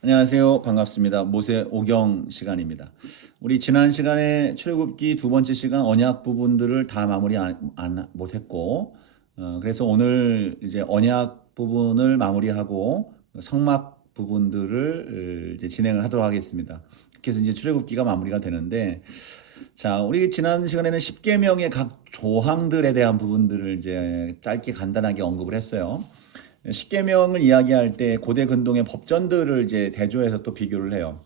안녕하세요. 반갑습니다. 모세 오경 시간입니다. 우리 지난 시간에 출애굽기 두 번째 시간 언약 부분들을 다 마무리 못했고, 그래서 오늘 이제 언약 부분을 마무리하고 성막 부분들을 이제 진행을 하도록 하겠습니다. 그래서 이제 출애굽기가 마무리가 되는데, 자, 우리 지난 시간에는 십계명의 각 조항들에 대한 부분들을 이제 짧게 간단하게 언급을 했어요. 십계명을 이야기할 때 고대 근동의 법전들을 이제 대조해서 또 비교를 해요.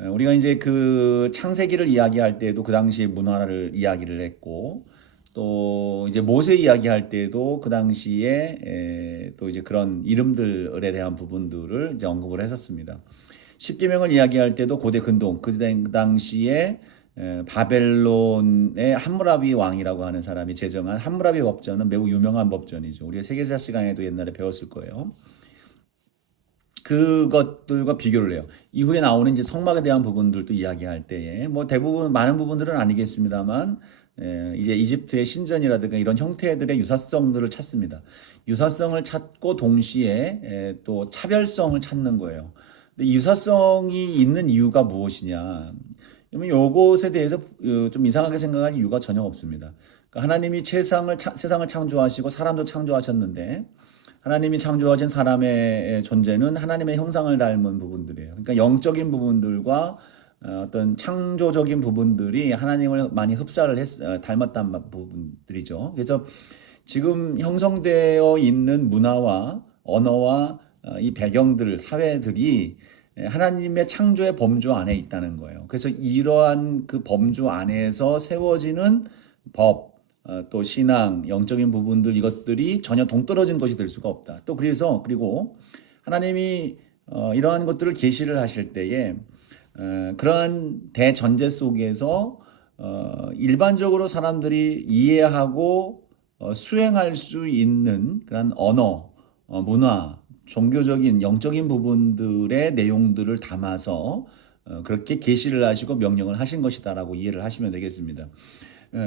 우리가 이제 그 창세기를 이야기할 때도 그 당시 문화를 이야기를 했고, 또 이제 모세 이야기할 때도 그 당시에 또 이제 그런 이름들에 대한 부분들을 이제 언급을 했었습니다. 십계명을 이야기할 때도 고대 근동 그 당시에 바벨론의 함무라비 왕이라고 하는 사람이 제정한 함무라비 법전은 매우 유명한 법전이죠. 우리가 세계사 시간에도 옛날에 배웠을 거예요. 그것들과 비교를 해요. 이후에 나오는 이제 성막에 대한 부분들도 이야기할 때에 뭐 대부분 많은 부분들은 아니겠습니다만 이제 이집트의 신전이라든가 이런 형태들의 유사성들을 찾습니다. 유사성을 찾고 동시에 또 차별성을 찾는 거예요. 근데 유사성이 있는 이유가 무엇이냐? 그러면 요것에 대해서 좀 이상하게 생각할 이유가 전혀 없습니다. 그러니까 하나님이 세상을 창조하시고 사람도 창조하셨는데 하나님이 창조하신 사람의 존재는 하나님의 형상을 닮은 부분들이에요. 그러니까 영적인 부분들과 어떤 창조적인 부분들이 하나님을 많이 닮았다는 부분들이죠. 그래서 지금 형성되어 있는 문화와 언어와 이 배경들, 사회들이 하나님의 창조의 범주 안에 있다는 거예요. 그래서 이러한 그 범주 안에서 세워지는 법, 또 신앙, 영적인 부분들 이것들이 전혀 동떨어진 것이 될 수가 없다. 또 그리고 하나님이 이러한 것들을 계시를 하실 때에 그러한 대전제 속에서 일반적으로 사람들이 이해하고 수행할 수 있는 그런 언어, 문화, 종교적인 영적인 부분들의 내용들을 담아서 그렇게 계시를 하시고 명령을 하신 것이다라고 이해를 하시면 되겠습니다.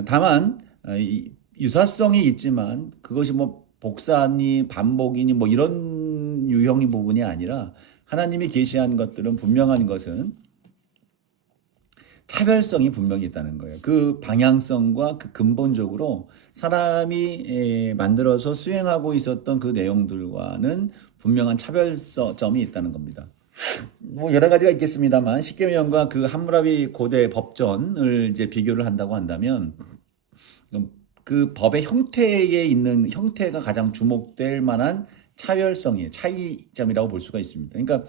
다만 유사성이 있지만 그것이 뭐 복사니 반복이니 뭐 이런 유형의 부분이 아니라 하나님이 계시한 것들은 분명한 것은 차별성이 분명히 있다는 거예요. 그 방향성과 그 근본적으로 사람이 만들어서 수행하고 있었던 그 내용들과는 분명한 차별점이 있다는 겁니다. 뭐 여러 가지가 있겠습니다만 십계명과 그 함무라비 고대 법전을 이제 비교를 한다고 한다면 그 법의 형태에 있는 형태가 가장 주목될 만한 차이점이라고 볼 수가 있습니다. 그러니까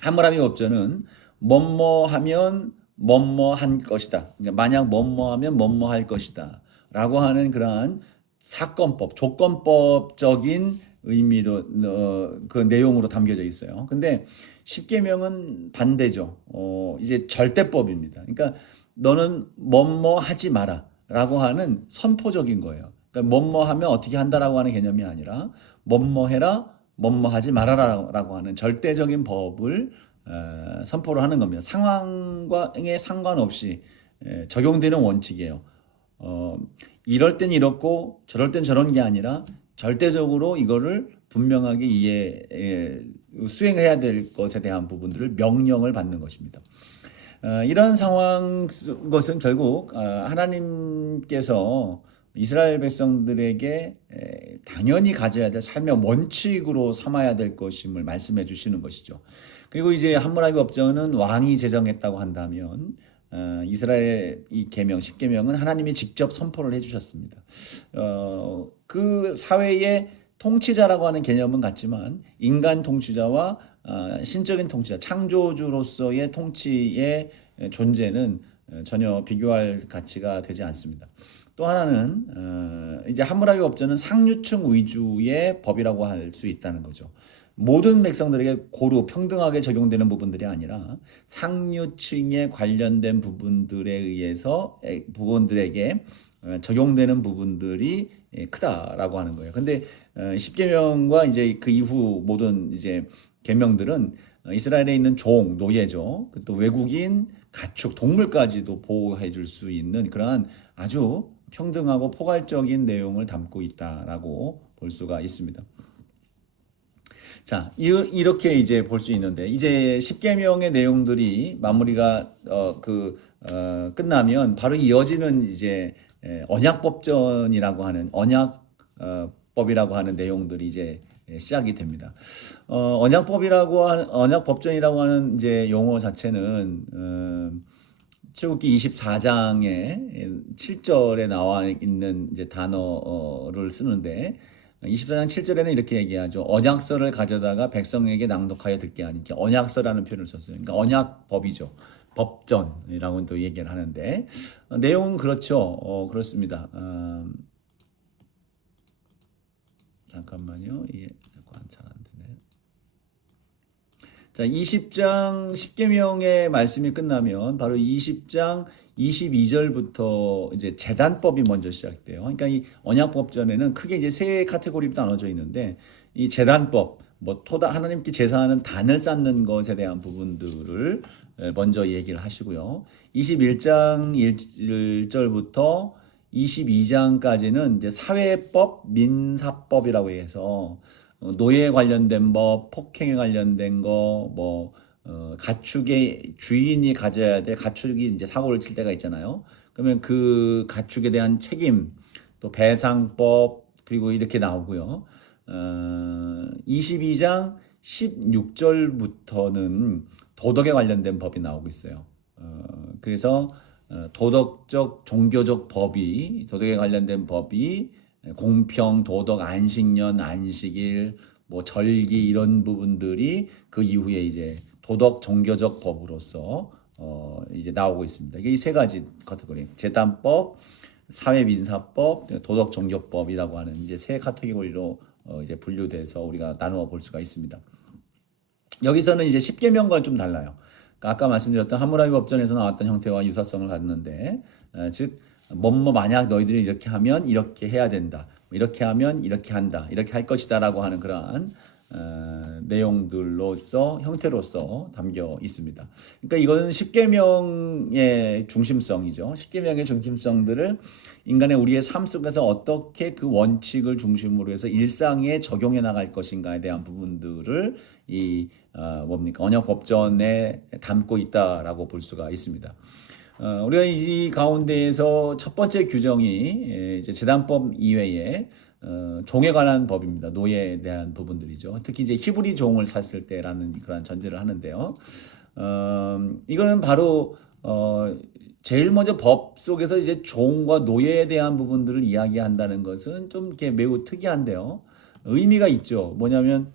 함무라비 법전은 뭐뭐하면 뭐뭐한 것이다. 그러니까 만약 뭐뭐하면 뭐뭐할 것이다. 라고 하는 그러한 사건법, 조건법적인 의미로 그 내용으로 담겨져 있어요. 근데 십계명은 반대죠. 이제 절대법입니다. 그러니까 너는 뭐뭐 하지 마라라고 하는 선포적인 거예요. 그러니까 뭐뭐 하면 어떻게 한다라고 하는 개념이 아니라 뭐뭐 해라, 뭐뭐 하지 말아라라고 하는 절대적인 법을 선포를 하는 겁니다. 상황에 상관없이 적용되는 원칙이에요. 이럴 땐 이렇고 저럴 땐 저런 게 아니라 절대적으로 이거를 분명하게 수행해야 될 것에 대한 부분들을 명령을 받는 것입니다. 이런 것은 결국 하나님께서 이스라엘 백성들에게 당연히 가져야 될 삶의 원칙으로 삼아야 될 것임을 말씀해 주시는 것이죠. 그리고 이제 함무라비 법전은 왕이 제정했다고 한다면 이스라엘 이 계명, 십계명은 하나님이 직접 선포를 해주셨습니다. 그 사회의 통치자라고 하는 개념은 같지만 인간 통치자와 신적인 통치자, 창조주로서의 통치의 존재는 전혀 비교할 가치가 되지 않습니다. 또 하나는 이제 함무라비 법전은 상류층 위주의 법이라고 할 수 있다는 거죠. 모든 백성들에게 고루 평등하게 적용되는 부분들이 아니라 상류층에 관련된 부분들에게 적용되는 부분들이 크다라고 하는 거예요. 근데 십계명과 이제 그 이후 모든 이제 계명들은 이스라엘에 있는 노예죠. 또 외국인, 가축, 동물까지도 보호해 줄 수 있는 그러한 아주 평등하고 포괄적인 내용을 담고 있다라고 볼 수가 있습니다. 자, 이렇게 이제 볼 수 있는데, 이제 10계명의 내용들이 마무리가, 끝나면 바로 이어지는 이제, 언약법전이라고 하는, 법이라고 하는 내용들이 이제 시작이 됩니다. 언약법전이라고 하는 이제 용어 자체는, 출애굽기 24장에 7절에 나와 있는 이제 단어를 쓰는데 24장 7절에는 이렇게 얘기하죠. 언약서를 가져다가 백성에게 낭독하여 듣게 하니 언약서라는 표현을 썼어요. 그러니까 언약법이죠. 법전이라고 또 얘기를 하는데 내용은 그렇죠. 그렇습니다. 잠깐만요. 이게 잘 안 되네. 자, 20장 10계명의 말씀이 끝나면 바로 20장 22절부터 이제 제단법이 먼저 시작돼요. 그러니까 이 언약법전에는 크게 이제 세 카테고리로 나눠져 있는데 이 제단법, 하나님께 제사하는 단을 쌓는 것에 대한 부분들을 먼저 얘기를 하시고요. 21장 1절부터 22장까지는 이제 사회법, 민사법이라고 해서 노예에 관련된 법, 폭행에 관련된 거, 가축의 주인이 가져야 돼. 가축이 이제 사고를 칠 때가 있잖아요. 그러면 그 가축에 대한 책임, 또 배상법, 그리고 이렇게 나오고요. 22장 16절부터는 도덕에 관련된 법이 나오고 있어요. 그래서 도덕적, 종교적 도덕에 관련된 법이 공평, 도덕, 안식년, 안식일, 절기 이런 부분들이 그 이후에 이제 도덕, 종교적 법으로서 이제 나오고 있습니다. 이게 이 세 가지 카테고리, 제단법, 사회민사법, 도덕, 종교법이라고 하는 이제 세 카테고리로 이제 분류돼서 우리가 나누어 볼 수가 있습니다. 여기서는 이제 10계명과는 좀 달라요. 그러니까 아까 말씀드렸던 하무라비 법전에서 나왔던 형태와 유사성을 갖는데, 즉 만약 너희들이 이렇게 하면 이렇게 해야 된다. 이렇게 하면 이렇게 한다. 이렇게 할 것이다라고 하는 그러한 내용들로서 형태로서 담겨 있습니다. 그러니까 이거는 10계명의 중심성이죠. 10계명의 중심성들을 인간의 우리의 삶 속에서 어떻게 그 원칙을 중심으로 해서 일상에 적용해 나갈 것인가에 대한 부분들을 언약법전에 담고 있다라고 볼 수가 있습니다. 우리가 이 가운데에서 첫 번째 규정이 이제 제단법 이외에 종에 관한 법입니다. 노예에 대한 부분들이죠. 특히 이제 히브리 종을 샀을 때라는 그런 전제를 하는데요. 이거는 바로 제일 먼저 법 속에서 이제 종과 노예에 대한 부분들을 이야기한다는 것은 좀 이렇게 매우 특이한데요. 의미가 있죠. 뭐냐면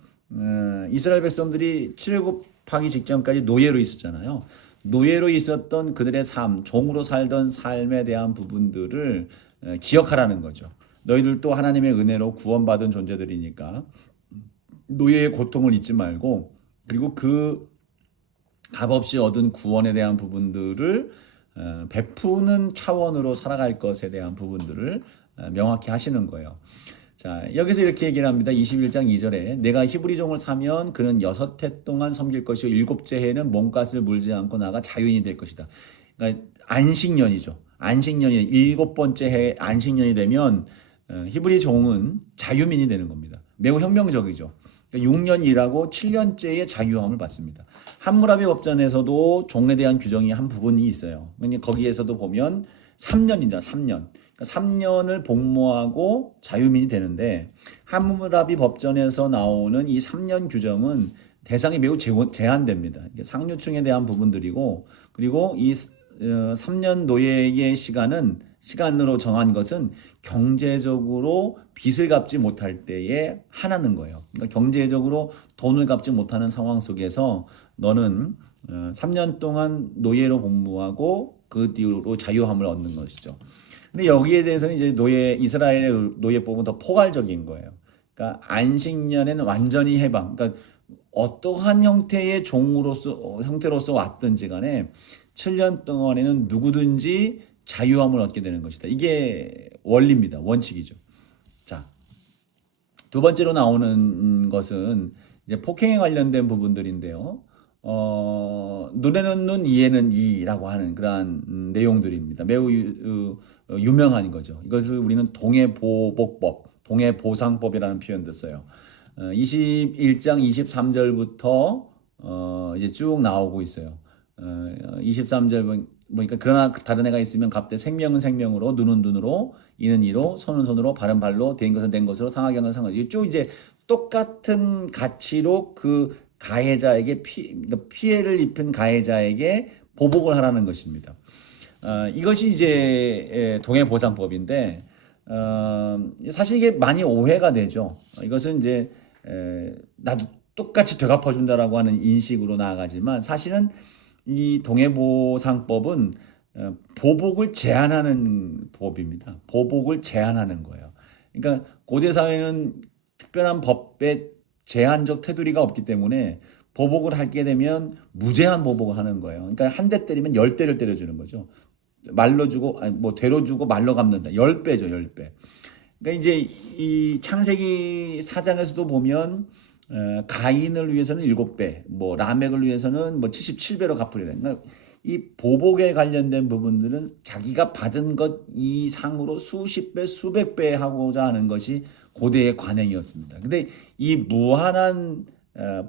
이스라엘 백성들이 출애굽하기 직전까지 노예로 있었잖아요. 노예로 있었던 그들의 삶, 종으로 살던 삶에 대한 부분들을 기억하라는 거죠. 너희들도 하나님의 은혜로 구원받은 존재들이니까 노예의 고통을 잊지 말고, 그리고 그 값없이 얻은 구원에 대한 부분들을 베푸는 차원으로 살아갈 것에 대한 부분들을 명확히 하시는 거예요. 자, 여기서 이렇게 얘기를 합니다. 21장 2절에 내가 히브리 종을 사면 그는 6해 동안 섬길 것이요 7째 해에는 몸값을 물지 않고 나가 자유인이 될 것이다. 그러니까 안식년이죠. 안식년이 7번째 해 안식년이 되면 히브리 종은 자유민이 되는 겁니다. 매우 혁명적이죠. 그러니까 6년 일하고 7년째의 자유함을 받습니다. 함무라비 법전에서도 종에 대한 규정이 한 부분이 있어요. 거기에서도 보면 3년이다. 3년. 3년을 복무하고 자유민이 되는데 함무라비 법전에서 나오는 이 3년 규정은 대상이 매우 제한됩니다. 상류층에 대한 부분들이고, 그리고 이 3년 노예의 시간으로 정한 것은 경제적으로 빚을 갚지 못할 때에 하나는 거예요. 그러니까 경제적으로 돈을 갚지 못하는 상황 속에서 너는 3년 동안 노예로 복무하고 그 뒤로 자유함을 얻는 것이죠. 근데 여기에 대해서는 이제 이스라엘의 노예법은 더 포괄적인 거예요. 그러니까 안식년에는 완전히 해방. 그러니까 어떠한 형태의 형태로서 왔든지 간에 7년 동안에는 누구든지 자유함을 얻게 되는 것이다. 이게 원리입니다. 원칙이죠. 자, 두 번째로 나오는 것은 이제 폭행에 관련된 부분들인데요. 눈에는 눈, 이에는 이라고 하는 그러한 내용들입니다. 매우 유명한 거죠. 이것을 우리는 동해보복법, 동해보상법이라는 표현도 써요. 21장 23절부터 이제 쭉 나오고 있어요. 23절 보니까 그러나 다른 애가 있으면 갑대 생명은 생명으로 눈은 눈으로 이는 이로 손은 손으로 발은 발로 된 것은 된 것으로 상하게 하는 상하지. 쭉 이제 똑같은 가치로 그 가해자에게 그러니까 피해를 입힌 가해자에게 보복을 하라는 것입니다. 이것이 이제 동해보상법인데 사실 이게 많이 오해가 되죠. 이것은 이제 나도 똑같이 되갚아준다라고 하는 인식으로 나아가지만 사실은 이 동해보상법은 보복을 제한하는 법입니다. 보복을 제한하는 거예요. 그러니까 고대 사회는 특별한 법에 제한적 테두리가 없기 때문에 보복을 하게 되면 무제한 보복을 하는 거예요. 그러니까 한 대 때리면 10대를 때려주는 거죠. 말로 주고 아니 뭐 대로 주고 말로 갚는다. 10배죠, 10배. 그러니까 이제 이 창세기 4장에서도 보면 가인을 위해서는 7배, 뭐 라멕을 위해서는 뭐 77배로 갚으리라. 그러니까 이 보복에 관련된 부분들은 자기가 받은 것 이상으로 수십 배, 수백 배 하고자 하는 것이 고대의 관행이었습니다. 근데 이 무한한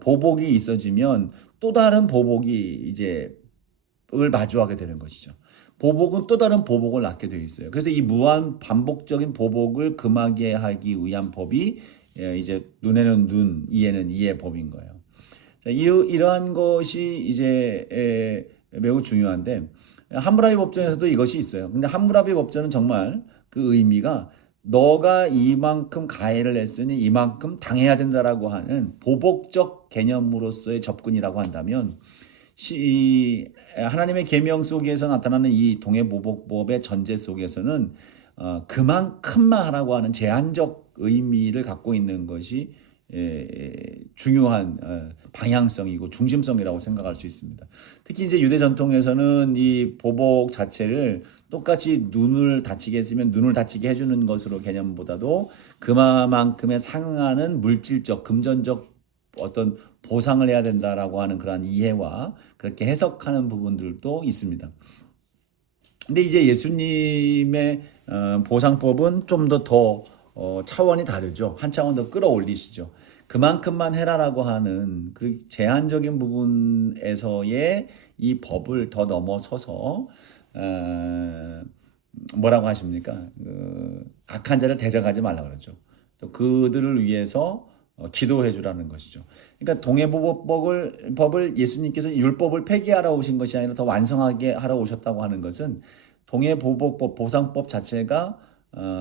보복이 있어지면 또 다른 보복이 이제 을 마주하게 되는 것이죠. 보복은 또 다른 보복을 낳게 되어 있어요. 그래서 이 무한 반복적인 보복을 금하게 하기 위한 법이 이제 눈에는 눈, 이에는 이의 법인 거예요. 자, 이러한 것이 이제 매우 중요한데 함무라비 법전에서도 이것이 있어요. 근데 함무라비 법전은 정말 그 의미가 너가 이만큼 가해를 했으니 이만큼 당해야 된다라고 하는 보복적 개념으로서의 접근이라고 한다면 하나님의 계명 속에서 나타나는 이 동해보복법의 전제 속에서는 그만큼만 하라고 하는 제한적 의미를 갖고 있는 것이 중요한 방향성이고 중심성이라고 생각할 수 있습니다. 특히 이제 유대 전통에서는 이 보복 자체를 똑같이 눈을 다치게 했으면 눈을 다치게 해주는 것으로 개념보다도 그만큼에 상응하는 물질적, 금전적 어떤 보상을 해야 된다라고 하는 그러한 이해와 그렇게 해석하는 부분들도 있습니다. 근데 이제 예수님의 보상법은 좀 더 차원이 다르죠. 한 차원 더 끌어올리시죠. 그만큼만 해라라고 하는 그 제한적인 부분에서의 이 법을 더 넘어서서 뭐라고 하십니까? 악한 자를 대적하지 말라 그러죠. 또 그들을 위해서 기도해 주라는 것이죠. 그러니까 동해보복법을 예수님께서 율법을 폐기하러 오신 것이 아니라 더 완성하게 하러 오셨다고 하는 것은 동해보복법, 보상법 자체가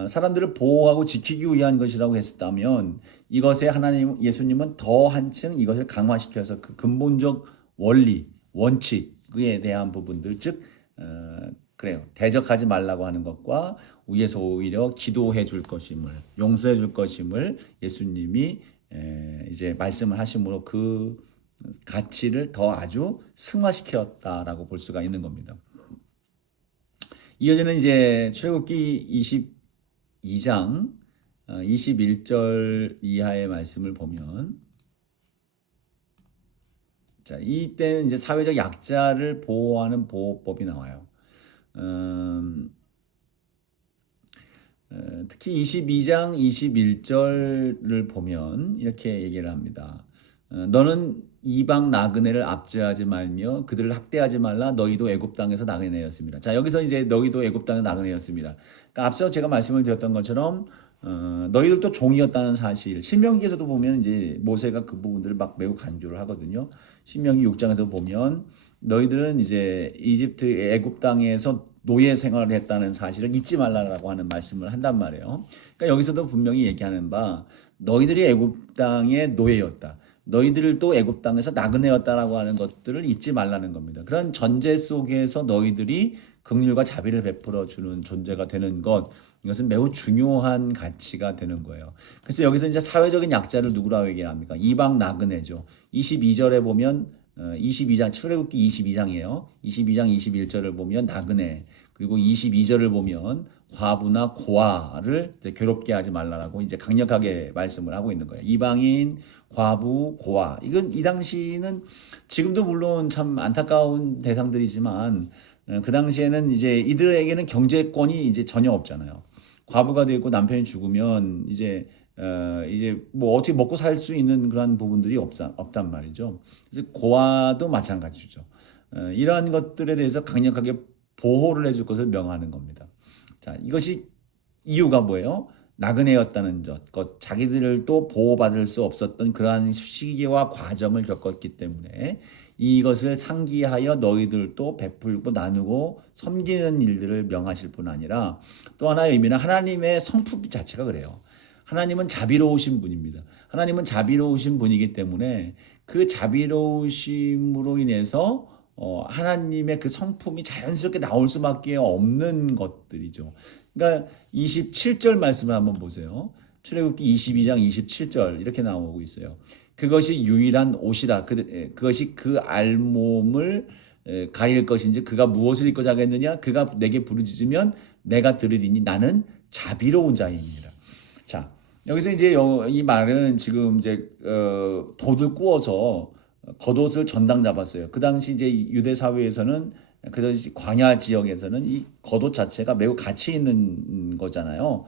사람들을 보호하고 지키기 위한 것이라고 했었다면 이것에 하나님, 예수님은 더 한층 이것을 강화시켜서 그 근본적 원리, 원칙에 대한 부분들, 즉 그래요. 대적하지 말라고 하는 것과 위에서 오히려 기도해 줄 것임을, 용서해 줄 것임을 예수님이 이제 말씀을 하심으로 그 가치를 더 아주 승화시켰다라고 볼 수가 있는 겁니다. 이어지는 이제 출애굽기 22장 21절 이하의 말씀을 보면, 자, 이때는 이제 사회적 약자를 보호하는 보호법이 나와요. 특히 22장 21절을 보면 이렇게 얘기를 합니다. 너는 이방 나그네를 압제하지 말며 그들을 학대하지 말라. 너희도 애굽 땅에서 나그네였습니다. 자, 여기서 이제 너희도 애굽 땅에서 나그네였습니다. 그러니까 앞서 제가 말씀을 드렸던 것처럼 너희들도 종이었다는 사실. 신명기에서도 보면 이제 모세가 그 부분들을 막 매우 강조를 하거든요. 신명기 6장에도 보면 너희들은 이제 이집트 애굽 땅에서 노예 생활을 했다는 사실을 잊지 말라라고 하는 말씀을 한단 말이에요. 그러니까 여기서도 분명히 얘기하는 바 너희들이 애굽 땅의 노예였다. 너희들도 애굽 땅에서 나그네였다라고 하는 것들을 잊지 말라는 겁니다. 그런 전제 속에서 너희들이 긍휼과 자비를 베풀어 주는 존재가 되는 것, 이것은 매우 중요한 가치가 되는 거예요. 그래서 여기서 이제 사회적인 약자를 누구라고 얘기합니까? 이방 나그네죠. 22절에 보면 22장, 출애굽기 22장이에요. 22장 21절을 보면 나그네, 그리고 22절을 보면 과부나 고아를 이제 괴롭게 하지 말라라고 이제 강력하게 말씀을 하고 있는 거예요. 이방인, 과부, 고아. 이건 이 당시는 지금도 물론 참 안타까운 대상들이지만 그 당시에는 이제 이들에게는 경제권이 이제 전혀 없잖아요. 과부가 되고 남편이 죽으면 이제 이제 뭐 어떻게 먹고 살 수 있는 그런 부분들이 없단 말이죠. 그래서 고아도 마찬가지죠. 이러한 것들에 대해서 강력하게 보호를 해줄 것을 명하는 겁니다. 자, 이것이 이유가 뭐예요? 나그네였다는 것, 자기들을 또 보호받을 수 없었던 그러한 시기와 과정을 겪었기 때문에 이것을 상기하여 너희들도 베풀고 나누고 섬기는 일들을 명하실 뿐 아니라 또 하나의 의미는 하나님의 성품 자체가 그래요. 하나님은 자비로우신 분입니다. 하나님은 자비로우신 분이기 때문에 그 자비로우심으로 인해서 하나님의 그 성품이 자연스럽게 나올 수밖에 없는 것들이죠. 그러니까 27절 말씀을 한번 보세요. 출애굽기 22장 27절 이렇게 나오고 있어요. 그것이 유일한 옷이라 그것이 그 알몸을 가릴 것인지 그가 무엇을 입고 자겠느냐 그가 내게 부르짖으면 내가 들으리니 나는 자비로운 자입니다. 자, 여기서 이제 이 말은 지금 이제 돛을 구워서 겉옷을 전당 잡았어요. 그 당시 이제 유대 사회에서는 그 당시 광야 지역에서는 이 겉옷 자체가 매우 가치 있는 거잖아요.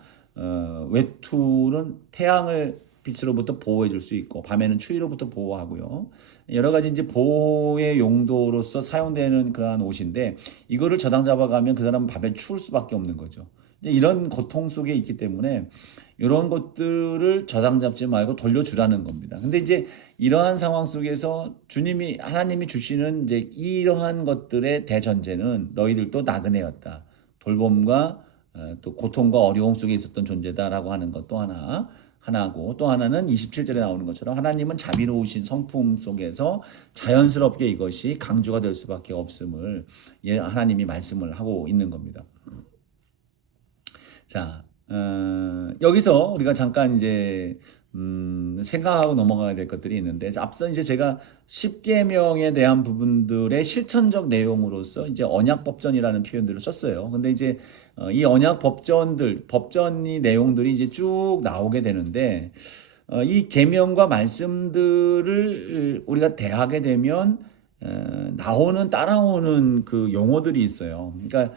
외투는 태양을 빛으로부터 보호해 줄 수 있고 밤에는 추위로부터 보호하고요. 여러 가지 이제 보호의 용도로서 사용되는 그러한 옷인데 이거를 저당 잡아가면 그 사람은 밤에 추울 수밖에 없는 거죠. 이런 고통 속에 있기 때문에 이런 것들을 저당 잡지 말고 돌려주라는 겁니다. 근데 이제 이러한 상황 속에서 하나님이 주시는 이제 이러한 것들의 대전제는 너희들도 나그네였다. 돌봄과 또 고통과 어려움 속에 있었던 존재다라고 하는 것도 하나고 또 하나는 27절에 나오는 것처럼 하나님은 자비로우신 성품 속에서 자연스럽게 이것이 강조가 될 수밖에 없음을 하나님이 말씀을 하고 있는 겁니다. 자, 여기서 우리가 잠깐 이제 생각하고 넘어가야 될 것들이 있는데 앞서 이제 제가 10계명에 대한 부분들의 실천적 내용으로서 이제 언약법전이라는 표현들을 썼어요. 근데 이제 이 언약 법전이 내용들이 이제 쭉 나오게 되는데 이 계명과 말씀들을 우리가 대하게 되면 따라오는 그 용어들이 있어요. 그러니까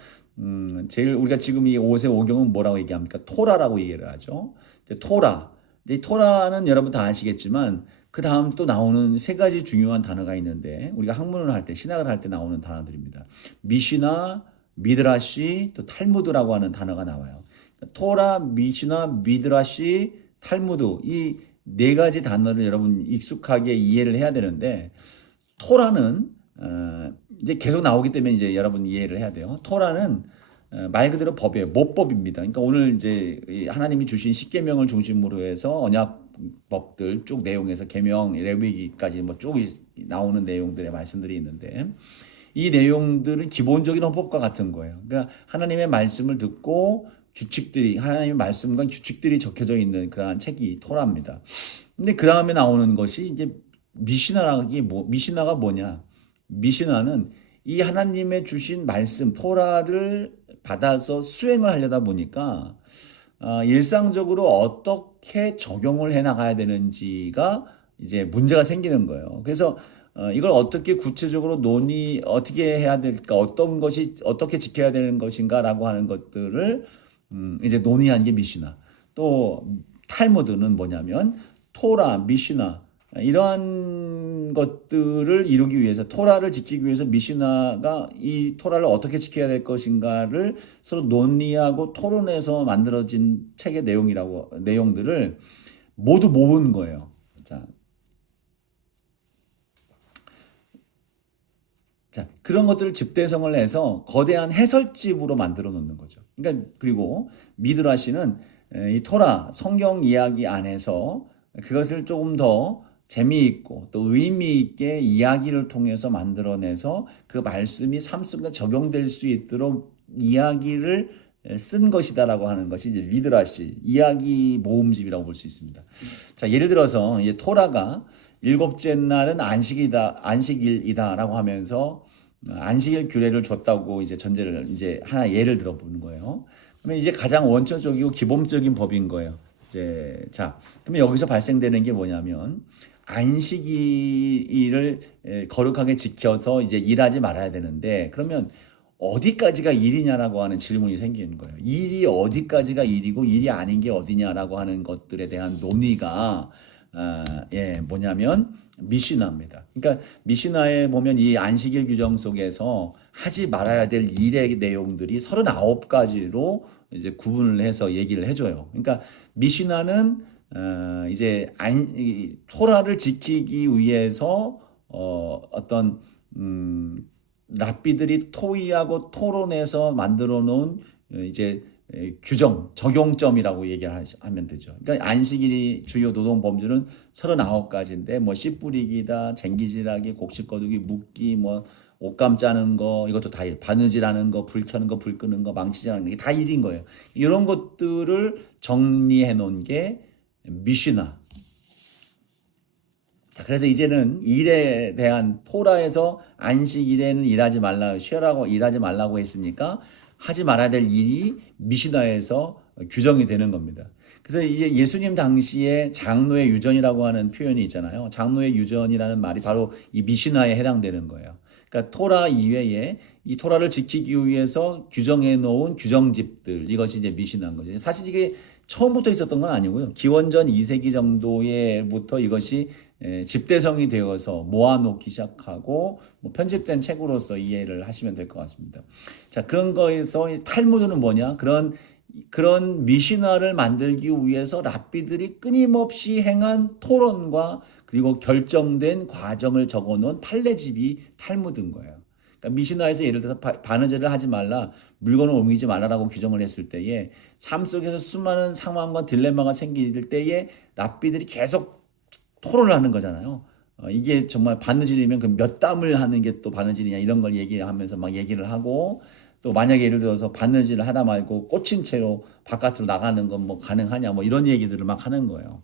제일 우리가 지금 이 5세 5경은 뭐라고 얘기합니까? 토라라고 얘기를 하죠. 토라. 이 토라는 여러분 다 아시겠지만 그 다음 또 나오는 세 가지 중요한 단어가 있는데 우리가 학문을 할 때 신학을 할 때 나오는 단어들입니다. 미시나, 미드라시, 또 탈무드라고 하는 단어가 나와요. 토라, 미시나, 미드라시, 탈무드 이 네 가지 단어를 여러분 익숙하게 이해를 해야 되는데 토라는 이제 계속 나오기 때문에 이제 여러분 이해를 해야 돼요. 토라는 말 그대로 법이에요. 모법입니다. 그러니까 오늘 이제 하나님이 주신 10계명을 중심으로 해서 언약법들 쭉 내용에서 계명, 레위기까지 뭐 쭉 나오는 내용들의 말씀들이 있는데 이 내용들은 기본적인 헌법과 같은 거예요. 그러니까 하나님의 말씀을 듣고 하나님의 말씀과 규칙들이 적혀져 있는 그러한 책이 토라입니다. 근데 그 다음에 나오는 것이 이제 미시나가 뭐냐? 미시나는 이 하나님의 주신 말씀 토라를 받아서 수행을 하려다 보니까 일상적으로 어떻게 적용을 해 나가야 되는지가 이제 문제가 생기는 거예요. 그래서 이걸 어떻게 구체적으로 어떻게 해야 될까, 어떤 것이 어떻게 지켜야 되는 것인가라고 하는 것들을 이제 논의한 게 미시나. 또 탈무드는 뭐냐면 토라, 미시나 이러한 것들을 이루기 위해서 토라를 지키기 위해서 미시나가 이 토라를 어떻게 지켜야 될 것인가를 서로 논의하고 토론해서 만들어진 책의 내용들을 모두 모은 거예요. 자, 그런 것들을 집대성을 해서 거대한 해설집으로 만들어 놓는 거죠. 그러니까 그리고 미드라시는 이 토라 성경 이야기 안에서 그것을 조금 더 재미있고 또 의미 있게 이야기를 통해서 만들어내서 그 말씀이 삶 속에 적용될 수 있도록 이야기를 쓴 것이다라고 하는 것이 이제 미드라시 이야기 모음집이라고 볼 수 있습니다. 자, 예를 들어서 이제 토라가 일곱째 날은 안식일이다라고 하면서 안식일 규례를 줬다고 이제 전제를 이제 하나 예를 들어보는 거예요. 그러면 이제 가장 원천적이고 기본적인 법인 거예요. 그러면 여기서 발생되는 게 뭐냐면 안식일을 거룩하게 지켜서 이제 일하지 말아야 되는데 그러면 어디까지가 일이냐라고 하는 질문이 생기는 거예요. 일이 어디까지가 일이고 일이 아닌 게 어디냐라고 하는 것들에 대한 논의가 뭐냐면 미시나입니다. 그러니까 미시나에 보면 이 안식일 규정 속에서 하지 말아야 될 일의 내용들이 39가지로 이제 구분을 해서 얘기를 해줘요. 그러니까 미시나는 이제 토라를 지키기 위해서 어떤 랍비들이 토의하고 토론해서 만들어 놓은 이제 규정, 적용점이라고 얘기하면 되죠. 그러니까 안식일이 주요 노동 범주는 39가지인데 뭐 씨 뿌리기다, 쟁기질하기, 곡식 거두기, 묻기, 뭐 옷감 짜는 거 이것도 다 일, 바느질하는 거, 불 켜는 거, 불 끄는 거, 망치질하는 게 다 일인 거예요. 이런 것들을 정리해 놓은 게 미시나. 자, 그래서 이제는 일에 대한 토라에서 안식일에는 일하지 말라, 쉬라고 일하지 말라고 했으니까 하지 말아야 될 일이 미시나에서 규정이 되는 겁니다. 그래서 이제 예수님 당시에 장로의 유전이라고 하는 표현이 있잖아요. 장로의 유전이라는 말이 바로 이 미시나에 해당되는 거예요. 그러니까 토라 이외에 이 토라를 지키기 위해서 규정해 놓은 규정집들, 이것이 이제 미시나인 거죠. 사실 이게 처음부터 있었던 건 아니고요. 기원전 2세기 정도에부터 이것이 집대성이 되어서 모아놓기 시작하고 뭐 편집된 책으로서 이해를 하시면 될 것 같습니다. 자, 그런 거에서 탈무드는 뭐냐? 그런 미시나를 만들기 위해서 랍비들이 끊임없이 행한 토론과 그리고 결정된 과정을 적어놓은 판례집이 탈무드인 거예요. 그러니까 미시나에서 예를 들어서 바느질을 하지 말라, 물건을 옮기지 말라라고 규정을 했을 때에 삶 속에서 수많은 상황과 딜레마가 생길 때에 랍비들이 계속 토론을 하는 거잖아요. 이게 정말 바느질이면 그 몇 담을 하는 게 또 바느질이냐 이런 걸 얘기하면서 막 얘기를 하고, 또 만약에 예를 들어서 바느질을 하다 말고 꽂힌 채로 바깥으로 나가는 건 뭐 가능하냐 뭐 이런 얘기들을 막 하는 거예요.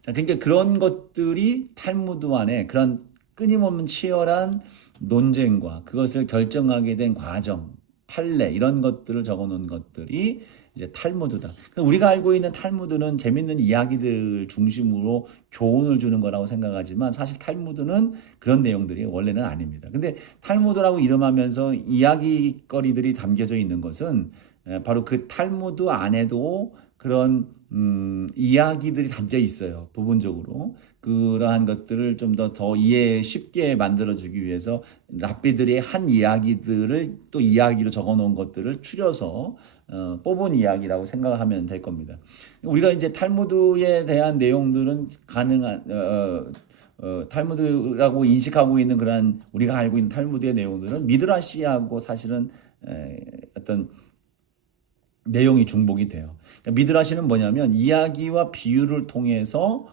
자, 그러니까 그런 것들이 탈무드 안에 그런 끊임없는 치열한 논쟁과 그것을 결정하게 된 과정, 판례 이런 것들을 적어놓은 것들이 이제 탈무드다. 우리가 알고 있는 탈무드는 재밌는 이야기들 중심으로 교훈을 주는 거라고 생각하지만 사실 탈무드는 그런 내용들이 원래는 아닙니다. 근데 탈무드라고 이름하면서 이야기거리들이 담겨져 있는 것은 바로 그 탈무드 안에도 그런 이야기들이 담겨 있어요. 부분적으로. 그러한 것들을 좀 더 이해 쉽게 만들어주기 위해서 랍비들의 한 이야기들을 또 이야기로 적어놓은 것들을 추려서 뽑은 이야기라고 생각하면 될 겁니다. 우리가 이제 탈무드에 대한 내용들은 가능한 탈무드라고 인식하고 있는 그러한 우리가 알고 있는 탈무드의 내용들은 미드라시하고 사실은 어떤 내용이 중복이 돼요. 그러니까 미드라시는 뭐냐면 이야기와 비유를 통해서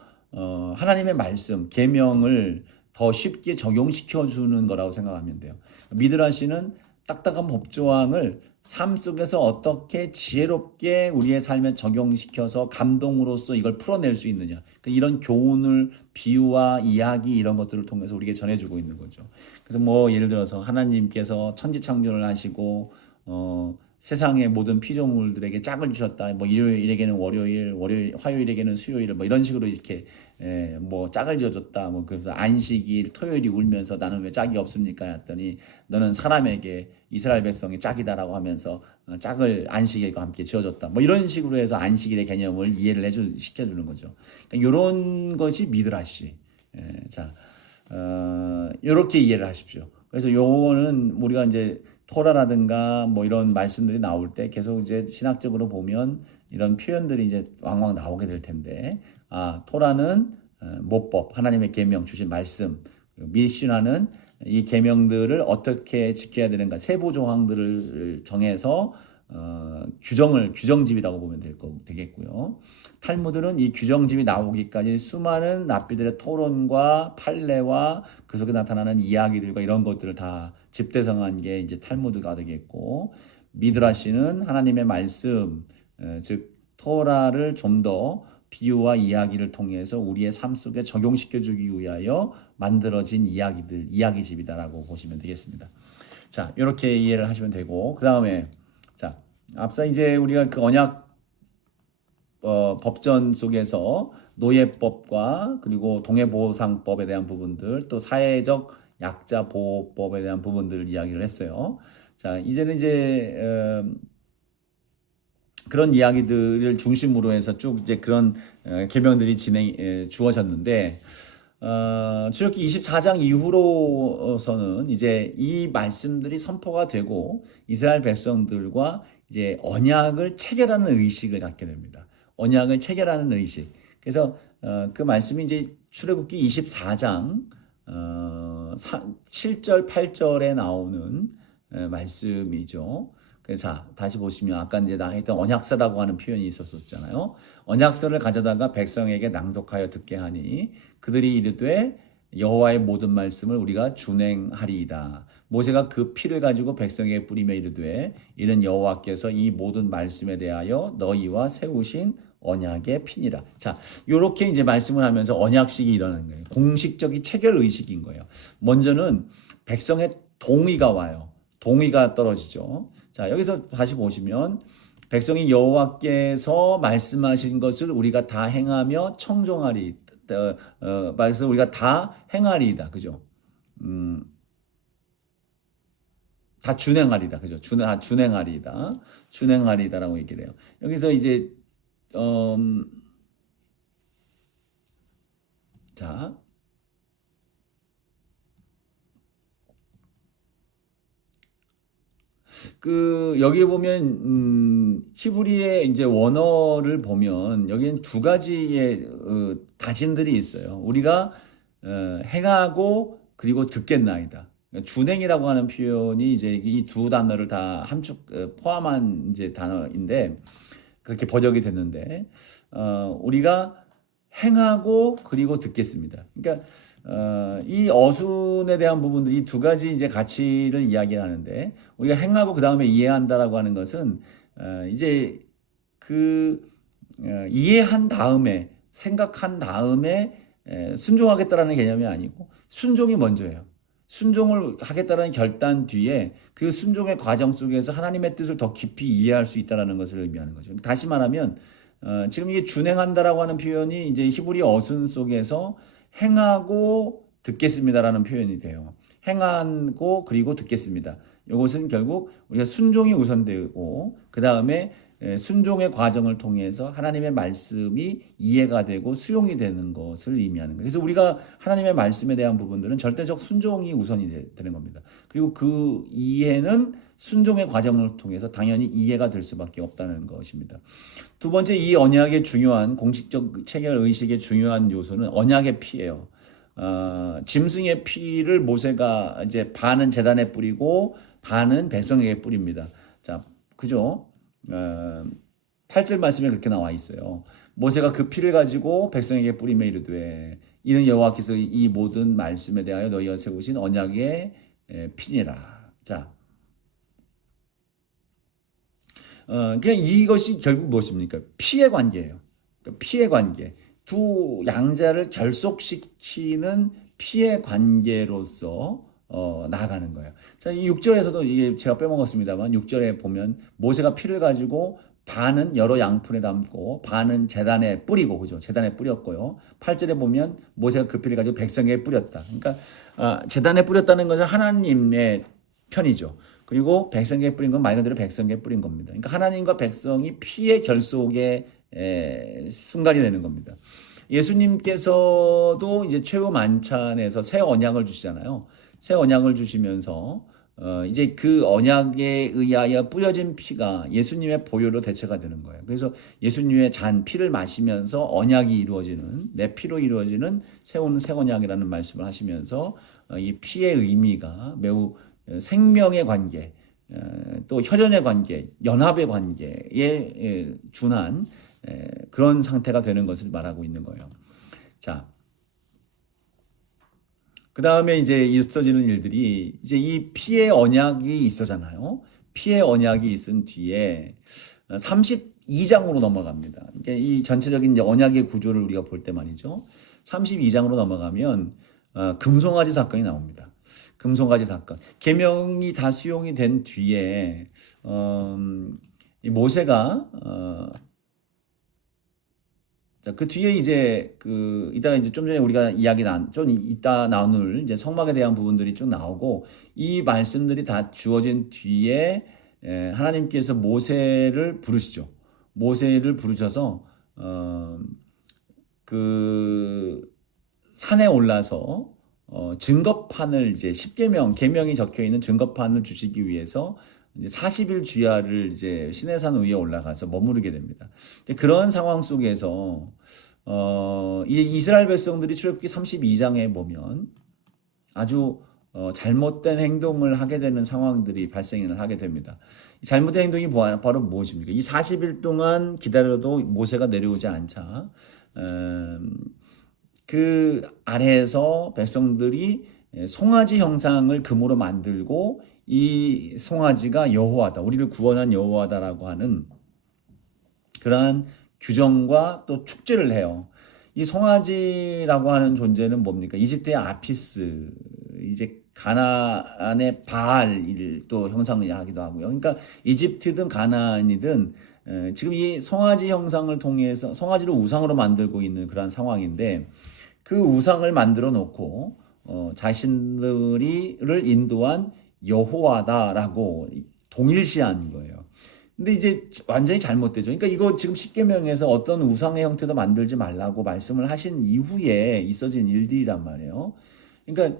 하나님의 말씀, 계명을 더 쉽게 적용시켜 주는 거라고 생각하면 돼요. 미드라시는 딱딱한 법조항을 삶 속에서 어떻게 지혜롭게 우리의 삶에 적용시켜서 감동으로써 이걸 풀어낼 수 있느냐. 이런 교훈을 비유와 이야기 이런 것들을 통해서 우리에게 전해주고 있는 거죠. 그래서 뭐 예를 들어서 하나님께서 천지 창조를 하시고 세상의 모든 피조물들에게 짝을 주셨다. 뭐 일요일에게는 월요일, 화요일에게는 수요일, 뭐 이런 식으로 이렇게 뭐 짝을 지어줬다. 뭐 그래서 안식일, 토요일이 울면서 나는 왜 짝이 없습니까? 했더니 너는 사람에게 이스라엘 백성이 짝이다라고 하면서 짝을 안식일과 함께 지어줬다. 뭐 이런 식으로 해서 안식일의 개념을 이해를 시켜주는 거죠. 그러니까 이런 것이 미드라시. 자, 이렇게 이해를 하십시오. 그래서 요거는 우리가 이제 토라라든가 뭐 이런 말씀들이 나올 때 계속 이제 신학적으로 보면 이런 표현들이 이제 왕왕 나오게 될 텐데, 토라는 모법, 하나님의 계명 주신 말씀, 미시나는 이 계명들을 어떻게 지켜야 되는가 세부 조항들을 정해서 규정집이라고 보면 되겠고요. 탈무드는 이 규정집이 나오기까지 수많은 랍비들의 토론과 판례와 그 속에 나타나는 이야기들과 이런 것들을 다 집대성한 게 이제 탈무드가 되겠고, 미드라시는 하나님의 말씀, 즉 토라를 좀 더 비유와 이야기를 통해서 우리의 삶 속에 적용시켜 주기 위하여 만들어진 이야기집이다라고 보시면 되겠습니다. 자, 이렇게 이해를 하시면 되고, 그 다음에 자, 앞서 이제 우리가 그 언약 법전 속에서 노예법과 그리고 동해보상법에 대한 부분들, 또 사회적 약자 보호법에 대한 부분들을 이야기를 했어요. 자, 이제는 이제 그런 이야기들을 중심으로 해서 쭉 이제 그런 계명들이 주어졌는데 출애굽기 24장 이후로서는 이제 이 말씀들이 선포가 되고 이스라엘 백성들과 이제 언약을 체결하는 의식을 갖게 됩니다. 언약을 체결하는 의식. 그래서 그 말씀이 이제 출애굽기 24장 7절, 8절에 나오는 말씀이죠. 그래서 다시 보시면 아까 이제 나 했던 언약서라고 하는 표현이 있었잖아요. 언약서를 가져다가 백성에게 낭독하여 듣게 하니 그들이 이르되 여호와의 모든 말씀을 우리가 준행하리이다. 모세가 그 피를 가지고 백성에게 뿌리며 이르되 이는 여호와께서 이 모든 말씀에 대하여 너희와 세우신 언약의 피니라. 자, 요렇게 이제 말씀을 하면서 언약식이 일어나는 거예요. 공식적인 체결 의식인 거예요. 먼저는 백성의 동의가 와요. 동의가 떨어지죠. 자, 여기서 다시 보시면 백성이 여호와께서 말씀하신 것을 우리가 다 행하며 청종하리. 말씀 우리가 다 행하리이다. 그죠? 다 준행하리다. 그죠? 준행하리이다. 준행하리이다라고 얘기를 해요. 여기서 이제 자, 여기 보면 히브리의 이제 원어를 보면 여기는 두 가지의 다짐들이 있어요. 우리가 행하고 그리고 듣겠나이다. 그러니까 준행이라고 하는 표현이 이제 이 두 단어를 다 함축 포함한 이제 단어인데 그렇게 번역이 됐는데 우리가 행하고 그리고 듣겠습니다. 그러니까 이 어순에 대한 부분들이 두 가지 이제 가치를 이야기하는데 우리가 행하고 그 다음에 이해한다라고 하는 것은 이제 이해한 다음에 생각한 다음에 순종하겠다라는 개념이 아니고 순종이 먼저예요. 순종을 하겠다는 결단 뒤에 그 순종의 과정 속에서 하나님의 뜻을 더 깊이 이해할 수 있다는 것을 의미하는 거죠. 다시 말하면 지금 이게 준행한다라고 하는 표현이 이제 히브리 어순 속에서 행하고 듣겠습니다라는 표현이 돼요. 행하고 그리고 듣겠습니다. 이것은 결국 우리가 순종이 우선되고 그 다음에 순종의 과정을 통해서 하나님의 말씀이 이해가 되고 수용이 되는 것을 의미하는 거예요. 그래서 우리가 하나님의 말씀에 대한 부분들은 절대적 순종이 우선이 되는 겁니다. 그리고 그 이해는 순종의 과정을 통해서 당연히 이해가 될 수밖에 없다는 것입니다. 두 번째, 이 언약의 중요한 공식적 체결 의식의 중요한 요소는 언약의 피예요. 짐승의 피를 모세가 이제 반은 제단에 뿌리고 반은 백성에게 뿌립니다. 자, 그죠? 8절 말씀에 그렇게 나와 있어요. 모세가 그 피를 가지고 백성에게 뿌리며 이르되 이는 여호와께서 이 모든 말씀에 대하여 너희와 세우신 언약의 피니라. 자, 그냥 이것이 결국 무엇입니까? 피의 관계예요. 그러니까 피의 관계. 두 양자를 결속시키는 피의 관계로서 나아가는 거예요. 자, 이 6절에서도 이게 제가 빼먹었습니다만 6절에 보면 모세가 피를 가지고 반은 여러 양푼에 담고 반은 제단에 뿌리고 그죠? 제단에 뿌렸고요. 8절에 보면 모세가 그 피를 가지고 백성에게 뿌렸다. 그러니까 제단에 뿌렸다는 것은 하나님의 편이죠. 그리고 백성에게 뿌린 건 말 그대로 백성에게 뿌린 겁니다. 그러니까 하나님과 백성이 피의 결속의 순간이 되는 겁니다. 예수님께서도 이제 최후 만찬에서 새 언약을 주시잖아요. 새 언약을 주시면서 이제 그 언약에 의하여 뿌려진 피가 예수님의 보혈로 대체가 되는 거예요. 그래서 예수님의 잔 피를 마시면서 언약이 이루어지는 내 피로 이루어지는 새 언약이라는 말씀을 하시면서 이 피의 의미가 매우 생명의 관계, 또 혈연의 관계, 연합의 관계에 준한 그런 상태가 되는 것을 말하고 있는 거예요. 자, 그 다음에 이제 있어지는 일들이 이제 이 피의 언약이 있어잖아요. 피의 언약이 있은 뒤에 32장으로 넘어갑니다. 그러니까 이 전체적인 이제 언약의 구조를 우리가 볼 때 말이죠. 32장으로 넘어가면 금송아지 사건이 나옵니다. 금송아지 사건. 계명이 다 수용이 된 뒤에 이 모세가 자, 그 뒤에 이제 이따가 이제 좀 전에 우리가 좀 이따 나눌 이제 성막에 대한 부분들이 쭉 나오고 이 말씀들이 다 주어진 뒤에 하나님께서 모세를 부르시죠. 모세를 부르셔서 그 산에 올라서 증거판을 이제 계명이 적혀 있는 증거판을 주시기 위해서 이제 40일 주야를 이제 시내산 위에 올라가서 머무르게 됩니다. 그런 상황 속에서 이 이스라엘 백성들이 출애굽기 32장에 보면 아주 잘못된 행동을 하게 되는 상황들이 발생을 하게 됩니다. 잘못된 행동이 바로 무엇입니까? 이 40일 동안 기다려도 모세가 내려오지 않자 그 아래에서 백성들이 송아지 형상을 금으로 만들고 이 송아지가 여호와다, 우리를 구원한 여호와다라고 하는 그러한 규정과 또 축제를 해요. 이 송아지라고 하는 존재는 뭡니까? 이집트의 아피스, 이제 가나안의 바알을 또 형상을 하기도 하고요. 그러니까 이집트든 가나안이든 지금 이 송아지 형상을 통해서 송아지를 우상으로 만들고 있는 그런 상황인데 그 우상을 만들어 놓고 자신들을 인도한 여호와다라고 동일시한 거예요. 근데 이제 완전히 잘못되죠. 그러니까 이거 지금 십계명에서 어떤 우상의 형태도 만들지 말라고 말씀을 하신 이후에 있어진 일들이란 말이에요. 그러니까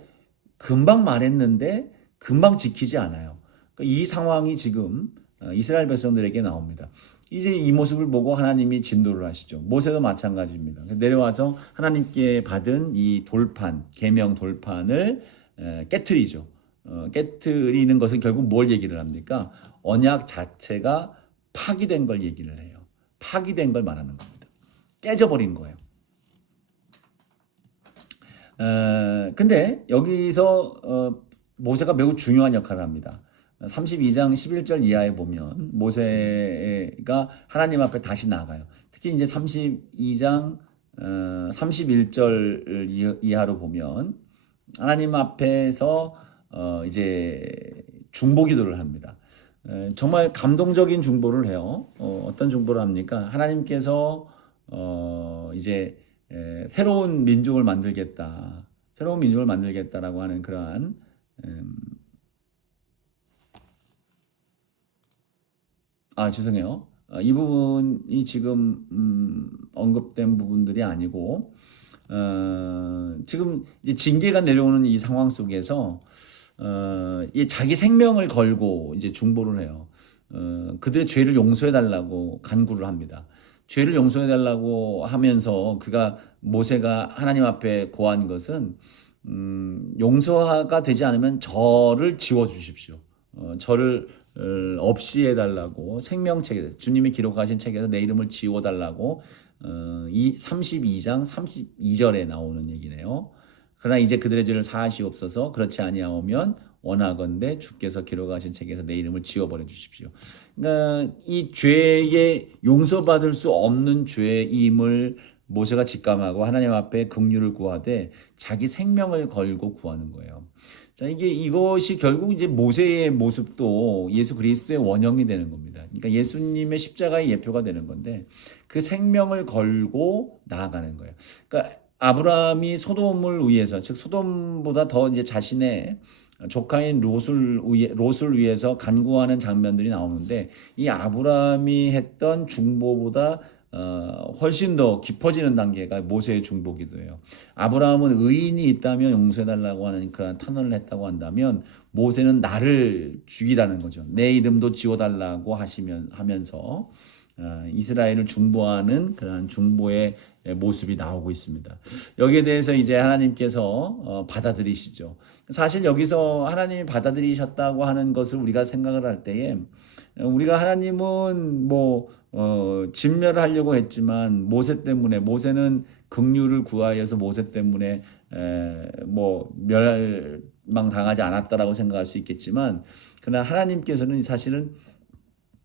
금방 말했는데 금방 지키지 않아요. 그러니까 이 상황이 지금 이스라엘 백성들에게 나옵니다. 이제 이 모습을 보고 하나님이 진도를 하시죠. 모세도 마찬가지입니다. 내려와서 하나님께 받은 이 계명 돌판을 깨트리죠. 깨트리는 것은 결국 뭘 얘기를 합니까? 언약 자체가 파기된 걸 얘기를 해요. 파기된 걸 말하는 겁니다. 깨져버린 거예요. 근데 여기서 모세가 매우 중요한 역할을 합니다. 32장 11절 이하에 보면 모세가 하나님 앞에 다시 나가요. 특히 이제 32장 31절 이하로 보면 하나님 앞에서 이제 중보기도를 합니다. 정말 감동적인 중보를 해요. 어떤 중보를 합니까? 하나님께서 이제 새로운 민족을 만들겠다라고 하는 그러한 죄송해요. 이 부분이 지금 언급된 부분들이 아니고 지금 이제 징계가 내려오는 이 상황 속에서 이 자기 생명을 걸고 이제 중보를 해요. 그들의 죄를 용서해 달라고 간구를 합니다. 죄를 용서해 달라고 하면서 모세가 하나님 앞에 고한 것은 용서가 되지 않으면 저를 지워 주십시오. 저를 없이 해달라고 생명책에 주님이 기록하신 책에서 내 이름을 지워달라고 이 32장 32절에 나오는 얘기네요. 그러나 이제 그들의 죄를 사하시옵소서. 그렇지 아니하오면 원하건대 주께서 기록하신 책에서 내 이름을 지워버려 주십시오. 그러니까 이 죄에 용서받을 수 없는 죄임을 모세가 직감하고 하나님 앞에 긍휼을 구하되 자기 생명을 걸고 구하는 거예요. 자, 이것이 결국 이제 모세의 모습도 예수 그리스도의 원형이 되는 겁니다. 그러니까 예수님의 십자가의 예표가 되는 건데 그 생명을 걸고 나아가는 거예요. 그러니까 아브라함이 소돔을 위해서, 즉 소돔보다 더 이제 자신의 조카인 롯을 위해서 간구하는 장면들이 나오는데 이 아브라함이 했던 중보보다 훨씬 더 깊어지는 단계가 모세의 중보기도예요. 아브라함은 의인이 있다면 용서해달라고 하는 그런 탄원을 했다고 한다면 모세는 나를 죽이라는 거죠. 내 이름도 지워달라고 하면서 이스라엘을 중보하는 그런 중보의 모습이 나오고 있습니다. 여기에 대해서 이제 하나님께서 받아들이시죠. 사실 여기서 하나님이 받아들이셨다고 하는 것을 우리가 생각을 할 때에 우리가 하나님은 진멸을 하려고 했지만 모세는 긍휼을 구하여서 모세 때문에 멸망당하지 않았다라고 생각할 수 있겠지만 그러나 하나님께서는 사실은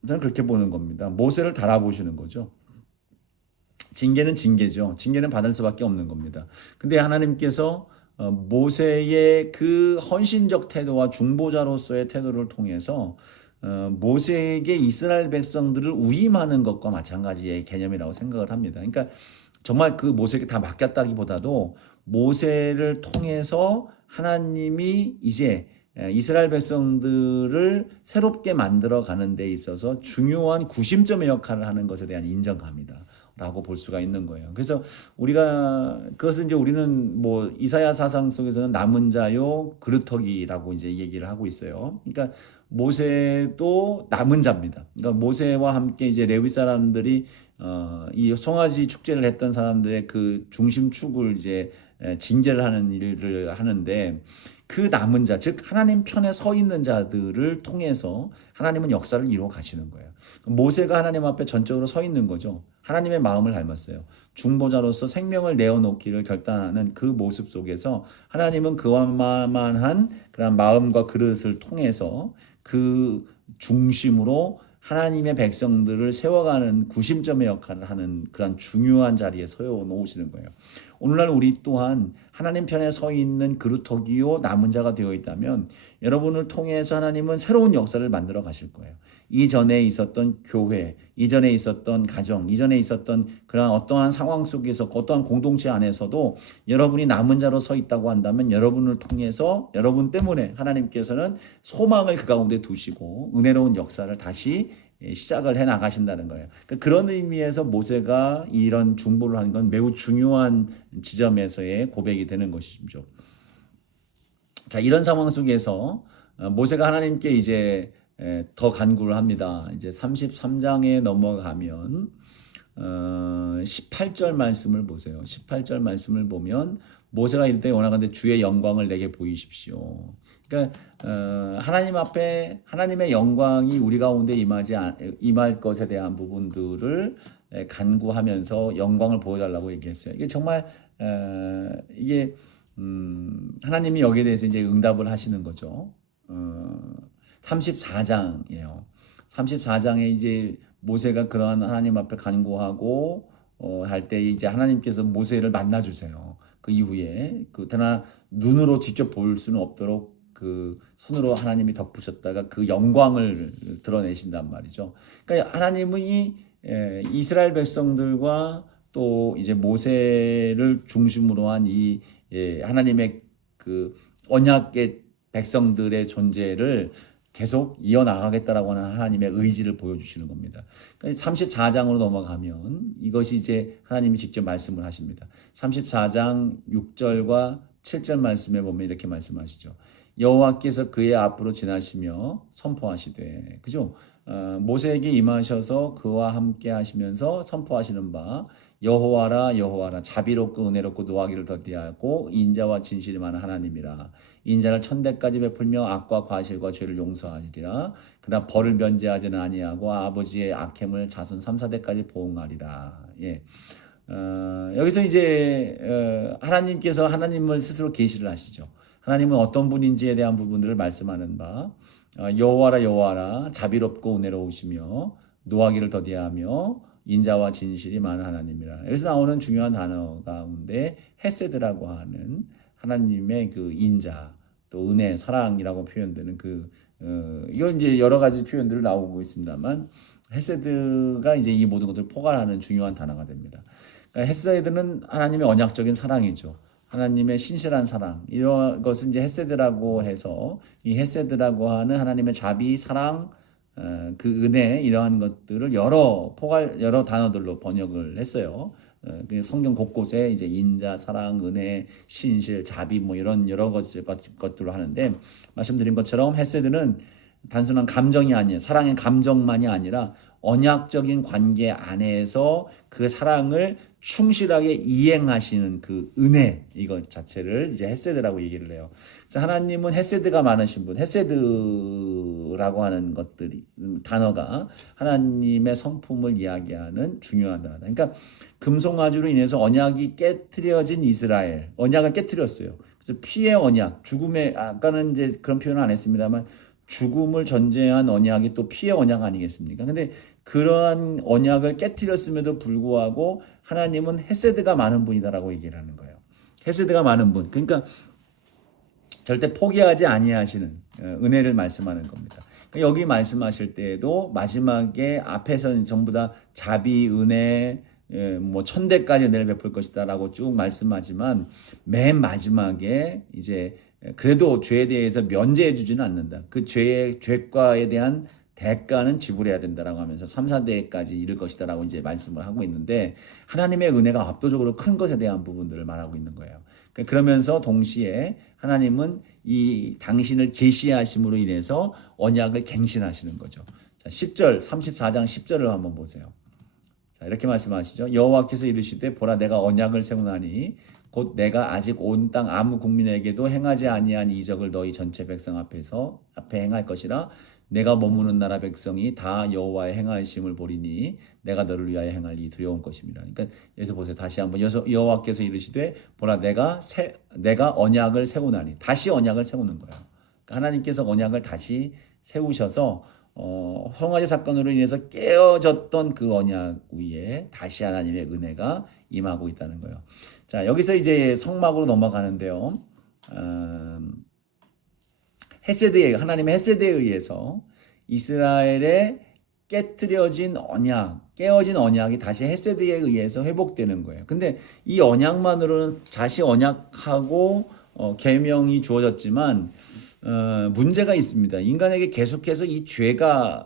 저는 그렇게 보는 겁니다. 모세를 달아보시는 거죠. 징계는 징계죠. 징계는 받을 수밖에 없는 겁니다. 근데 하나님께서 모세의 그 헌신적 태도와 중보자로서의 태도를 통해서 모세에게 이스라엘 백성들을 위임하는 것과 마찬가지의 개념이라고 생각을 합니다. 그러니까 정말 그 모세에게 다 맡겼다기보다도 모세를 통해서 하나님이 이제 이스라엘 백성들을 새롭게 만들어 가는 데 있어서 중요한 구심점의 역할을 하는 것에 대한 인정합니다. 라고 볼 수가 있는 거예요. 그래서 우리가 그것은 이제 우리는 뭐 이사야 사상 속에서는 남은 자요 그루터기라고 이제 얘기를 하고 있어요. 그러니까 모세도 남은 자입니다. 그러니까 모세와 함께 이제 레위 사람들이 이 송아지 축제를 했던 사람들의 그 중심축을 이제 징계를 하는 일을 하는데 그 남은 자, 즉 하나님 편에 서 있는 자들을 통해서 하나님은 역사를 이루어 가시는 거예요. 모세가 하나님 앞에 전적으로 서 있는 거죠. 하나님의 마음을 닮았어요. 중보자로서 생명을 내어놓기를 결단하는 그 모습 속에서 하나님은 그와만한 그런 마음과 그릇을 통해서 그 중심으로 하나님의 백성들을 세워가는 구심점의 역할을 하는 그런 중요한 자리에 서여 놓으시는 거예요. 오늘날 우리 또한 하나님 편에 서 있는 그루터기요 남은 자가 되어 있다면 여러분을 통해서 하나님은 새로운 역사를 만들어 가실 거예요. 이전에 있었던 교회, 이전에 있었던 가정, 이전에 있었던 그런 어떠한 상황 속에서 어떠한 공동체 안에서도 여러분이 남은 자로 서 있다고 한다면 여러분을 통해서 여러분 때문에 하나님께서는 소망을 그 가운데 두시고 은혜로운 역사를 다시 시작을 해 나가신다는 거예요. 그런 의미에서 모세가 이런 중보를 하는 건 매우 중요한 지점에서의 고백이 되는 것이죠. 자, 이런 상황 속에서 모세가 하나님께 이제 더 간구를 합니다. 이제 33장에 넘어가면 18절 말씀을 보세요. 18절 말씀을 보면 모세가 이르되 원하건대 주의 영광을 내게 보이십시오. 그러니까 하나님 앞에 하나님의 영광이 우리 가운데 임할 것에 대한 부분들을 간구하면서 영광을 보여달라고 얘기했어요. 이게 정말 이게 하나님이 여기에 대해서 이제 응답을 하시는 거죠. 34장이에요. 34장에 이제 모세가 그러한 하나님 앞에 간구하고 할 때 이제 하나님께서 모세를 만나 주세요. 그 이후에 그러나 눈으로 직접 볼 수는 없도록 그 손으로 하나님이 덮으셨다가 그 영광을 드러내신단 말이죠. 그러니까 하나님은 이 이스라엘 백성들과 또 이제 모세를 중심으로 한 이 하나님의 그 언약의 백성들의 존재를 계속 이어나가겠다라고 하는 하나님의 의지를 보여주시는 겁니다. 그러니까 34장으로 넘어가면 이것이 이제 하나님이 직접 말씀을 하십니다. 34장 6절과 7절 말씀에 보면 이렇게 말씀하시죠. 여호와께서 그의 앞으로 지나시며 선포하시되, 그죠? 모세에게 임하셔서 그와 함께 하시면서 선포하시는 바 여호와라 여호와라 자비롭고 은혜롭고 노하기를 더디하고 인자와 진실이 많은 하나님이라. 인자를 천대까지 베풀며 악과 과실과 죄를 용서하리라. 그러나 벌을 면제하지는 아니하고 아버지의 악행을 자손 3, 4대까지 보응하리라. 예. 여기서 이제 하나님께서 하나님을 스스로 계시를 하시죠. 하나님은 어떤 분인지에 대한 부분들을 말씀하는 바 여호와라 여호와라 자비롭고 은혜로우시며 노하기를 더디하며 인자와 진실이 많은 하나님이라. 여기서 나오는 중요한 단어 가운데 헤세드라고 하는 하나님의 그 인자 또 은혜 사랑이라고 표현되는 이건 이제 여러 가지 표현들을 나오고 있습니다만 헤세드가 이제 이 모든 것들을 포괄하는 중요한 단어가 됩니다. 그러니까 헤세드는 하나님의 언약적인 사랑이죠. 하나님의 신실한 사랑, 이런 것을 이제 헤세드라고 해서 이 헤세드라고 하는 하나님의 자비, 사랑, 그 은혜 이러한 것들을 여러 단어들로 번역을 했어요. 성경 곳곳에 이제 인자, 사랑, 은혜, 신실, 자비 뭐 이런 여러 것들로 하는데 말씀드린 것처럼 헤세드는 단순한 감정이 아니에요. 사랑의 감정만이 아니라 언약적인 관계 안에서 그 사랑을 충실하게 이행하시는 그 은혜 이것 자체를 이제 헤세드라고 얘기를 해요. 그래서 하나님은 헤세드가 많으신 분, 헤세드라고 하는 것들이 단어가 하나님의 성품을 이야기하는 중요한 단어다. 그러니까 금송아지로 인해서 언약이 깨트려진 이스라엘, 언약을 깨트렸어요. 그래서 피의 언약, 죽음의 아까는 이제 그런 표현을 안 했습니다만 죽음을 전제한 언약이 또 피의 언약 아니겠습니까? 근데 그러한 언약을 깨트렸음에도 불구하고 하나님은 헤세드가 많은 분이다라고 얘기를 하는 거예요. 헤세드가 많은 분. 그러니까 절대 포기하지 아니하시는 은혜를 말씀하는 겁니다. 여기 말씀하실 때에도 마지막에 앞에서는 전부 다 자비, 은혜, 뭐 1000대까지 은혜를 베풀 것이다라고 쭉 말씀하지만 맨 마지막에 이제 그래도 죄에 대해서 면제해 주지는 않는다. 그 죄과에 대한 대가는 지불해야 된다라고 하면서 3, 4대까지 이를 것이다라고 이제 말씀을 하고 있는데 하나님의 은혜가 압도적으로 큰 것에 대한 부분들을 말하고 있는 거예요. 그러면서 동시에 하나님은 이 당신을 계시하심으로 인해서 언약을 갱신하시는 거죠. 자, 10절 34장 10절을 한번 보세요. 자, 이렇게 말씀하시죠. 여호와께서 이르시되 보라 내가 언약을 세우나니 곧 내가 아직 온 땅 아무 국민에게도 행하지 아니한 이적을 너희 전체 백성 앞에 행할 것이라. 내가 머무는 나라 백성이 다 여호와의 행하심을 보리니 내가 너를 위하여 행할 이 두려운 것입니다. 그러니까 여기서 보세요. 다시 한번 여호와께서 이르시되 보라 내가 언약을 세우나니 다시 언약을 세우는 거예요. 그러니까 하나님께서 언약을 다시 세우셔서 송아지 사건으로 인해서 깨어졌던 그 언약 위에 다시 하나님의 은혜가 임하고 있다는 거예요. 자, 여기서 이제 성막으로 넘어가는데요. 하나님의 헤세드에 의해서 이스라엘의 깨어진 언약이 다시 헤세드에 의해서 회복되는 거예요. 근데 이 언약만으로는 다시 언약하고 계명이 주어졌지만 문제가 있습니다. 인간에게 계속해서 이 죄가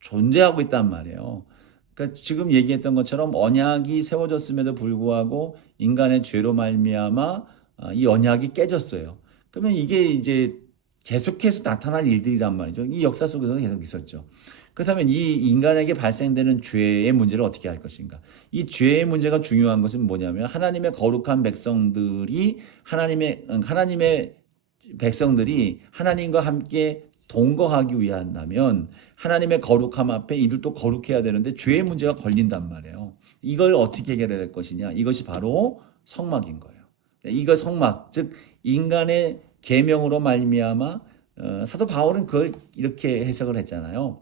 존재하고 있단 말이에요. 그러니까 지금 얘기했던 것처럼 언약이 세워졌음에도 불구하고 인간의 죄로 말미암아 이 언약이 깨졌어요. 그러면 이게 이제 계속해서 나타날 일들이란 말이죠. 이 역사 속에서 계속 있었죠. 그렇다면 이 인간에게 발생되는 죄의 문제를 어떻게 할 것인가? 이 죄의 문제가 중요한 것은 뭐냐면 하나님의 거룩한 백성들이 하나님의 백성들이 하나님과 함께 동거하기 위한다면 하나님의 거룩함 앞에 이들도 거룩해야 되는데 죄의 문제가 걸린단 말이에요. 이걸 어떻게 해결해야 될 것이냐? 이것이 바로 성막인 거예요. 이거 성막, 즉 인간의 계명으로 말미암아 사도 바울은 그걸 이렇게 해석을 했잖아요.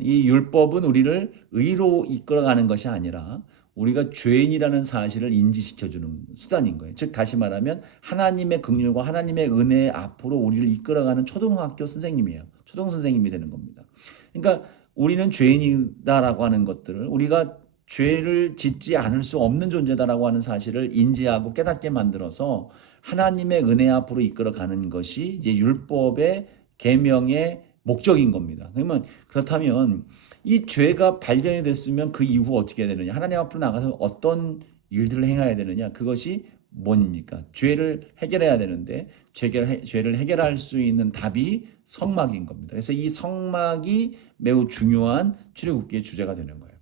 이 율법은 우리를 의로 이끌어가는 것이 아니라 우리가 죄인이라는 사실을 인지시켜주는 수단인 거예요. 즉 다시 말하면 하나님의 긍휼과 하나님의 은혜 앞으로 우리를 이끌어가는 초등학교 선생님이에요. 초등 선생님이 되는 겁니다. 그러니까 우리는 죄인이다라고 하는 것들을 우리가 죄를 짓지 않을 수 없는 존재다라고 하는 사실을 인지하고 깨닫게 만들어서 하나님의 은혜 앞으로 이끌어가는 것이 이제 율법의 계명의 목적인 겁니다. 그러면 그렇다면 이 죄가 발견이 됐으면 그 이후 어떻게 해야 되느냐? 하나님 앞으로 나가서 어떤 일들을 행해야 되느냐? 그것이 뭡니까? 죄를 해결해야 되는데 죄를 해결할 수 있는 답이 성막인 겁니다. 그래서 이 성막이 매우 중요한 출애굽기의 주제가 되는 거예요.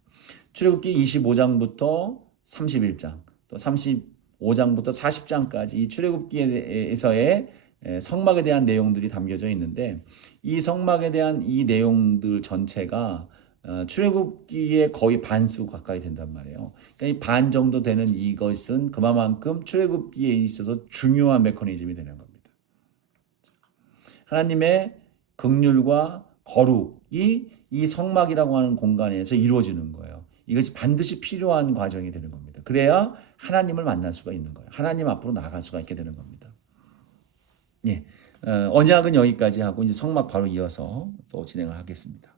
출애굽기 25장부터 31장, 또 35장부터 40장까지 이 출애굽기에서의 성막에 대한 내용들이 담겨져 있는데 이 성막에 대한 이 내용들 전체가 출애굽기의 거의 반수 가까이 된단 말이에요. 그러니까 이 반 정도 되는 이것은 그만큼 출애굽기에 있어서 중요한 메커니즘이 되는 겁니다. 하나님의 긍휼과 거룩이 이 성막이라고 하는 공간에서 이루어지는 거예요. 이것이 반드시 필요한 과정이 되는 겁니다. 그래야 하나님을 만날 수가 있는 거예요. 하나님 앞으로 나아갈 수가 있게 되는 겁니다. 예, 언약은 여기까지 하고 이제 성막 바로 이어서 또 진행을 하겠습니다.